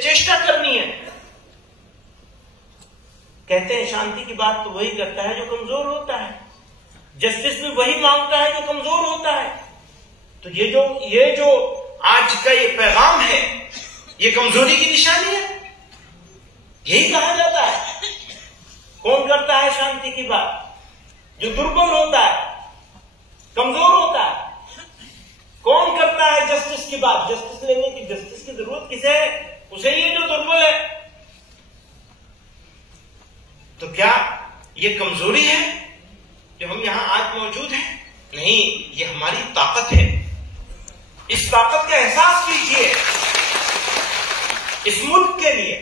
चेष्टा करनी है। कहते हैं शांति की बात तो वही करता है जो कमजोर होता है, जस्टिस भी वही मांगता है जो कमजोर होता है। तो ये जो आज का ये पैगाम है, ये कमजोरी की निशानी है। यही कहा जाता है। कौन करता है शांति की बात? जो दुर्बल होता है, कमजोर होता है। कौन करता है जस्टिस की बात? जस्टिस लेने की, जस्टिस की जरूरत किसे है? उसे ही, जो दुर्बल है। तो क्या ये कमजोरी है जो हम यहां आज मौजूद हैं? नहीं, ये हमारी ताकत है। इस ताकत का एहसास कीजिए इस मुल्क के लिए।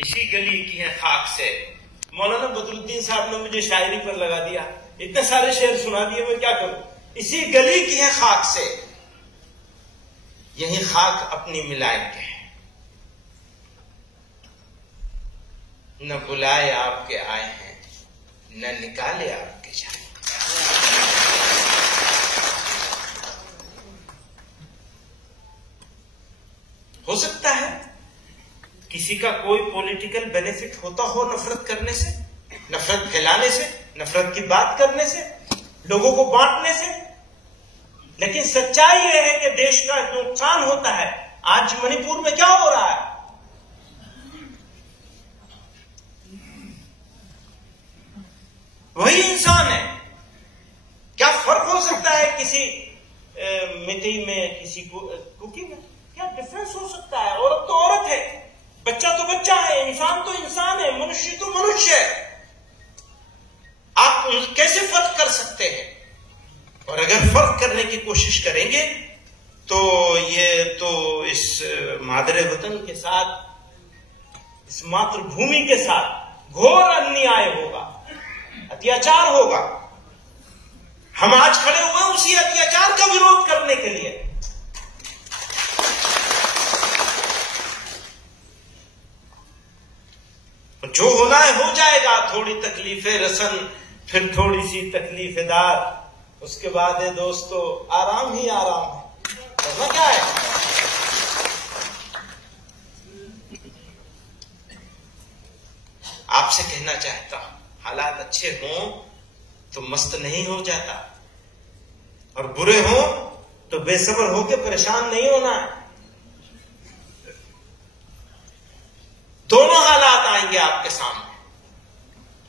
इसी गली की है खाक से। मौलाना बदरुद्दीन साहब ने मुझे शायरी पर लगा दिया, इतने सारे शेर सुना दिए, मैं क्या करूं। इसी गली की है खाक से, यही खाक अपनी मिलाएंगे। न बुलाए आपके आए हैं, न निकाले आपके जाए। हो सकता है किसी का कोई पॉलिटिकल बेनिफिट होता हो नफरत करने से, नफरत फैलाने से, नफरत की बात करने से, लोगों को बांटने से। लेकिन सच्चाई यह है कि देश का नुकसान होता है। आज मणिपुर में क्या हो रहा है? वही इंसान है। क्या फर्क हो सकता है किसी मिट्टी में, किसी कुकी में? क्या डिफरेंस हो सकता है? औरत तो औरत है, बच्चा तो बच्चा है, इंसान तो इंसान है, मनुष्य तो मनुष्य है। आप कैसे फर्क कर सकते हैं? और अगर फर्क करने की कोशिश करेंगे तो ये तो इस मादरे वतन के साथ, इस मातृभूमि के साथ घोर अन्याय होगा, अत्याचार होगा। हम आज खड़े हुए उसी अत्याचार का विरोध करने के लिए। जो होना है हो जाएगा। थोड़ी तकलीफें रसन, फिर थोड़ी सी तकलीफेदार, उसके बाद है दोस्तों आराम ही आराम है। करना क्या है? आपसे कहना चाहता हूं, हालात अच्छे हों तो मस्त नहीं हो जाता, और बुरे हों तो बेसब्र होकर परेशान नहीं होना है। दोनों हालात आएंगे आपके सामने।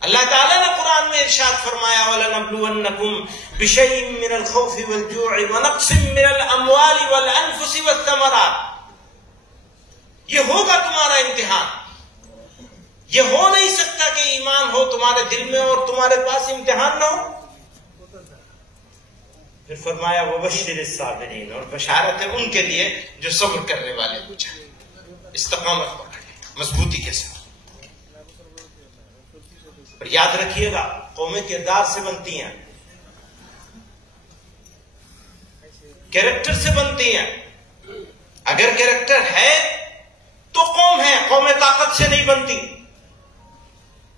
अल्लाह ताला ने कुरान में इरशाद फरमाया, वलनब्लुवन्नकुम बिशैइन मिनल खौफि वल जू'i व नक्सिम मिनल अमवालि वल अनफुसि वत थमरात। ये होगा तुम्हारा इम्तिहान। ये हो नहीं सकता कि ईमान हो तुम्हारे दिल में और तुम्हारे पास इम्तिहान ना हो। फिर फरमाया वबश्शिरिस साबिरीन, और बशारत है उनके लिए जो सब्र करने वाले हो जाए, इस्तिकामत पकड़े मजबूती के साथ। पर याद रखिएगा, कौमें किरदार से बनती हैं, कैरेक्टर से बनती हैं। अगर कैरेक्टर है तो कौम है, कौमें ताकत से नहीं बनती,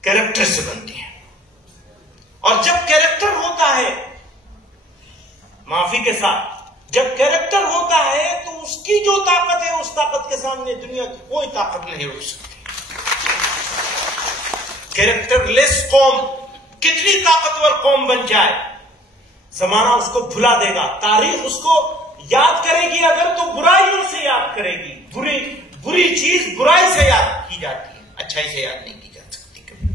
कैरेक्टर से बनती है। और जब कैरेक्टर होता है, माफी के साथ, जब कैरेक्टर होता है तो उसकी जो ताकत है, उस ताकत के सामने दुनिया की कोई ताकत नहीं रोक सकती। कैरेक्टरलेस कौम कितनी ताकतवर कौम बन जाए, जमाना उसको भुला देगा, तारीख उसको याद करेगी अगर तो बुराइयों से याद करेगी। बुरी चीज बुराई से याद की जाती है, अच्छाई से याद नहीं की जा सकती कभी।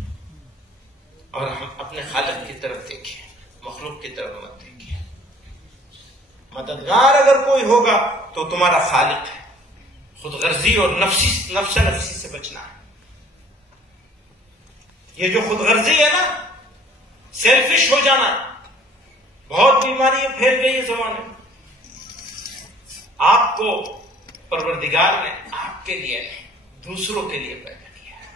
और हम अपने खालिक की तरफ देखें, मखलूक की तरफ मत देखिए। मददगार अगर कोई होगा तो तुम्हारा खालिक है। खुदगर्जी और नफ्सी से बचना है। ये जो खुदगर्जी है ना, सेल्फिश हो जाना, बहुत बीमारी फैल गई है जमाने में। आपको परवरदिगार ने आपके लिए नहीं, दूसरों के लिए पैदा किया है।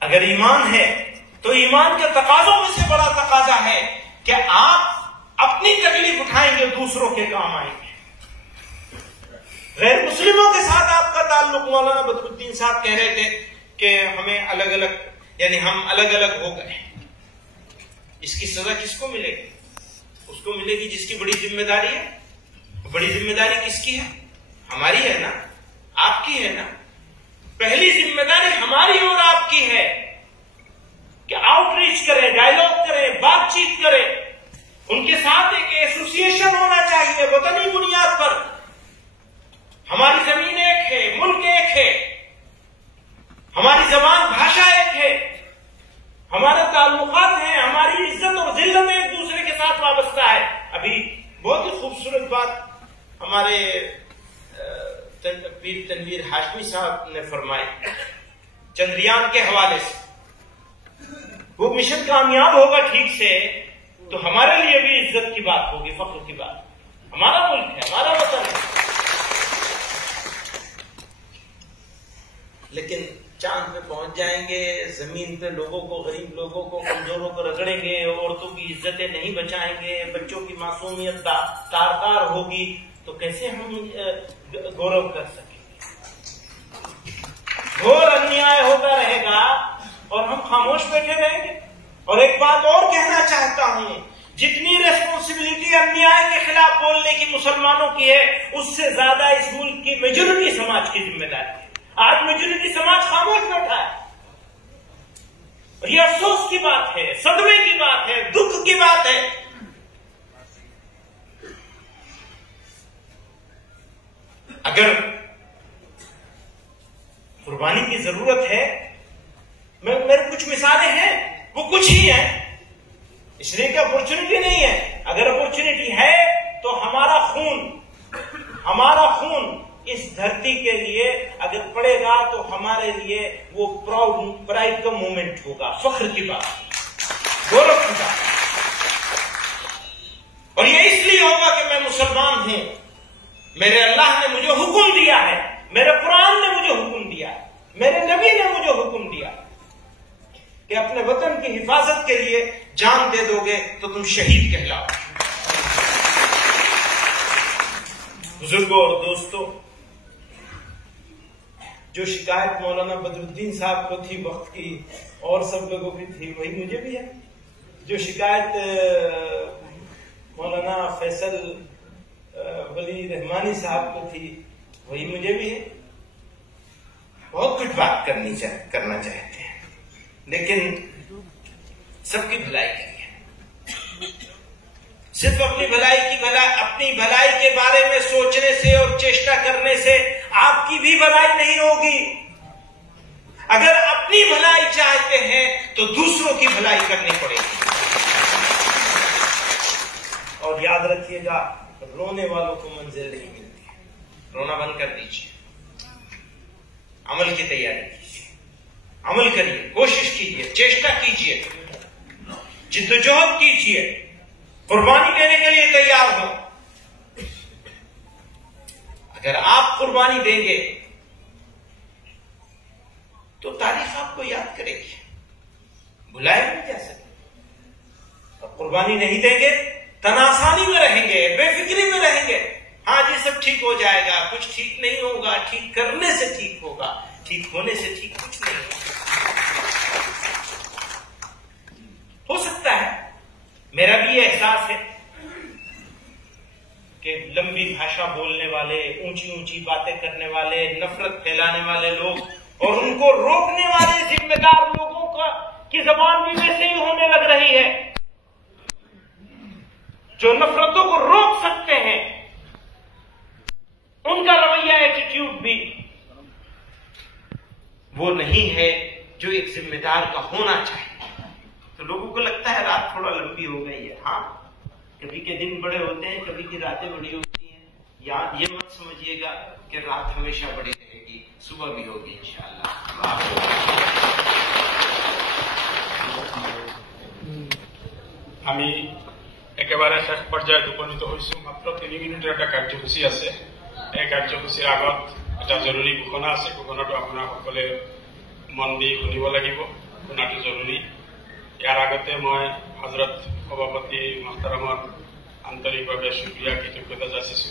अगर ईमान है तो ईमान के तकाजों में से बड़ा तकाजा है कि आप अपनी तकलीफ उठाएंगे, दूसरों के काम आएंगे। गैर मुस्लिमों के साथ आपका ताल्लुक, मौलाना बदरुद्दीन साहब कह रहे थे कि हमें अलग अलग, यानी हम अलग अलग हो गए, इसकी सजा किसको मिलेगी? उसको मिलेगी जिसकी बड़ी जिम्मेदारी है। बड़ी जिम्मेदारी किसकी है? हमारी है ना, आपकी है ना। पहली जिम्मेदारी हमारी और आपकी है कि आउटरीच करें, डायलॉग करें, बातचीत करें। उनके साथ एक एसोसिएशन होना चाहिए वतनी बुनियाद पर। हमारी जमीन एक है, मुल्क एक है, हमारी जबान भाषा एक है, हमारे ताल्लुकात हैं, हमारी इज्जत और जिल्लत एक दूसरे के साथ वाबस्ता है। अभी बहुत ही खूबसूरत बात हमारे पीर तनवीर हाशमी साहब ने फरमाई चंद्रयान के हवाले से। वो मिशन कामयाब होगा ठीक से तो हमारे लिए भी इज्जत की बात होगी, फख्र की बात। हमारा मुल्क है, हमारा वतन है। लेकिन चांद पे पहुंच जाएंगे, जमीन पे लोगों को, गरीब लोगों को, कमजोरों को रगड़ेंगे, औरतों की इज्जतें नहीं बचाएंगे, बच्चों की मासूमियत तार होगी, तो कैसे हम गौरव कर सकेंगे? घोर अन्याय होता रहेगा और हम खामोश बैठे रहेंगे। और एक बात और कहना चाहता हूं, जितनी रेस्पॉन्सिबिलिटी अन्याय के खिलाफ बोलने की मुसलमानों की है, उससे ज्यादा इस मुल्क की मेजोरिटी समाज की जिम्मेदारी है। आज मेजोरिटी समाज खामोश बैठा है और ये अफसोस की बात है, सदमे की बात है, दुख की बात है। अगर कुर्बानी की जरूरत है, मेरे कुछ मिसालें हैं, वो कुछ ही है, इसलिए कि अपॉर्चुनिटी नहीं है। अगर अपॉर्चुनिटी है तो हमारा खून इस धरती के लिए अगर पड़ेगा तो हमारे लिए वो प्राइड का मोमेंट होगा, फख्र की बात, गौरव की बात। और ये इसलिए होगा कि मैं मुसलमान हूं, मेरे अल्लाह ने मुझे हुक्म दिया है, मेरे कुरान ने मुझे हुक्म दिया है, मेरे नबी ने मुझे हुक्म दिया कि अपने वतन की हिफाजत के लिए जान दे दोगे तो तुम शहीद कहलाओ। बुजुर्गों और दोस्तों, जो शिकायत मौलाना बदरुद्दीन साहब को थी वक्त की और सब लोगों की थी, वही मुझे भी है। जो शिकायत मौलाना फैसल वली रहमानी साहब को थी, वही मुझे भी है। बहुत कुछ बात करना चाहते हैं, लेकिन सबकी भलाई करिए। सिर्फ अपनी भलाई के बारे में सोचने से और चेष्टा करने से आपकी भी भलाई नहीं होगी। अगर अपनी भलाई चाहते हैं तो दूसरों की भलाई करनी पड़ेगी। और याद रखिएगा, रोने वालों को मंजिल नहीं मिलती है। रोना बंद कर दीजिए, अमल की तैयारी कीजिए, अमल करिए, कोशिश कीजिए, चेष्टा कीजिए, जिद्दोजहद कीजिए, कुर्बानी देने के लिए तैयार हो। अगर आप कुर्बानी देंगे तो तारीख आपको याद करेगी, भुलाया नहीं जा सकता। और कुर्बानी नहीं देंगे, तनासानी में रहेंगे, बेफिक्री में रहेंगे। हाँ जी, सब ठीक हो जाएगा, कुछ ठीक नहीं होगा, ठीक करने से ठीक होगा, ठीक होने से ठीक कुछ नहीं हो सकता है। मेरा भी ये एहसास है कि लंबी भाषा बोलने वाले, ऊंची ऊंची बातें करने वाले, नफरत फैलाने वाले लोग और उनको रोकने वाले जिम्मेदार लोगों की जबान भी वैसे ही होने लग रही है। जो नफरतों को रोक सकते हैं, उनका रवैया, एटीट्यूड भी वो नहीं है जो एक जिम्मेदार का होना चाहिए। तो लोगों को लगता है रात थोड़ा लंबी हो गई है। हाँ, कभी के दिन बड़े होते हैं, कभी की रातें बड़ी होती हैं। या ये मत समझिएगा कि रात हमेशा बड़ी रहेगी, सुबह भी होगी इंशाअल्लाह। আমি একেবারে শেষ পর্যায়ে উপনীত হয়েছো। মাত্র 3 মিনিটের একটা কার্যসূচী আছে। এই কার্যসূচীর আগত এটা জরুরি ঘোষণা আছে। ঘোষণাটো আপোনাৰ সকলে মন দি শুনিব লাগিব। ঘোষণাটো জরুরি। ইয়াৰ আগতে মই হজরত সভাপতি মোহতারামৰ আন্তরিকভাৱে শুক্ৰিয়া, কৃতজ্ঞতা যাচিছো।